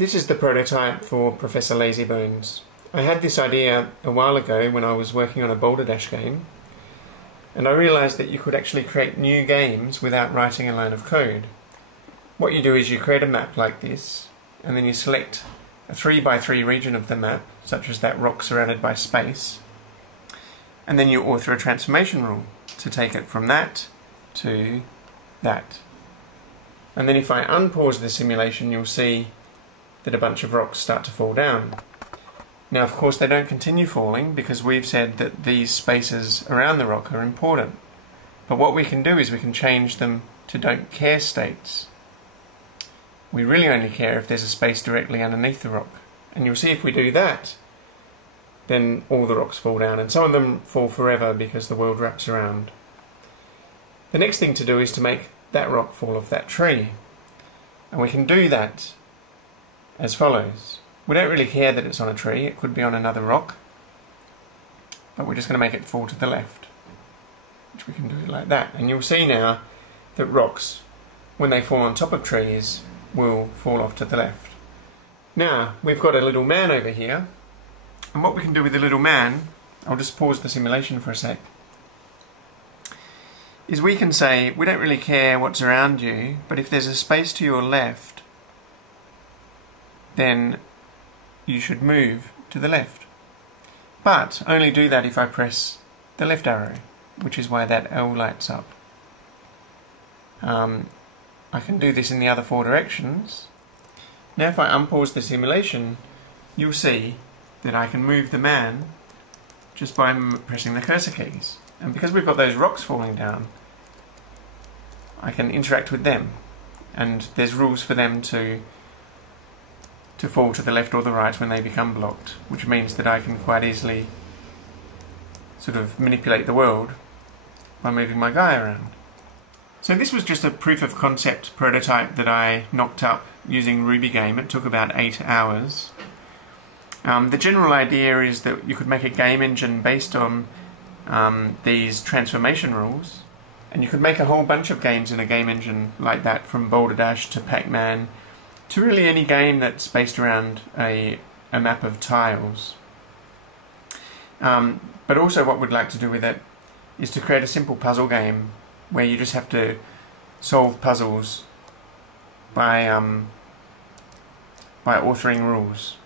This is the prototype for Professor Lazybones. I had this idea a while ago when I was working on a Boulder Dash game, and I realised that you could actually create new games without writing a line of code. What you do is you create a map like this, and then you select a 3x3 region of the map, such as that rock surrounded by space, and then you author a transformation rule to take it from that to that. And then if I unpause the simulation, you'll see that a bunch of rocks start to fall down. Now, of course, they don't continue falling because we've said that these spaces around the rock are important. But what we can do is we can change them to don't care states. We really only care if there's a space directly underneath the rock. And you'll see if we do that, then all the rocks fall down, and some of them fall forever because the world wraps around. The next thing to do is to make that rock fall off that tree. And we can do that as follows. We don't really care that it's on a tree, it could be on another rock, but we're just going to make it fall to the left, which we can do like that. And you'll see now that rocks, when they fall on top of trees, will fall off to the left. Now, we've got a little man over here, and what we can do with the little man, I'll just pause the simulation for a sec, is we can say, we don't really care what's around you, but if there's a space to your left, then you should move to the left. But only do that if I press the left arrow, which is why that L lights up. I can do this in the other four directions. Now if I unpause the simulation, you'll see that I can move the man just by pressing the cursor keys. And because we've got those rocks falling down, I can interact with them. And there's rules for them to fall to the left or the right when they become blocked, which means that I can quite easily sort of manipulate the world by moving my guy around. So this was just a proof of concept prototype that I knocked up using RubyGame. It took about 8 hours. The general idea is that you could make a game engine based on these transformation rules, and you could make a whole bunch of games in a game engine like that, from Boulder Dash to Pac-Man to really any game that's based around a map of tiles. But also what we'd like to do with it is to create a simple puzzle game where you just have to solve puzzles by authoring rules.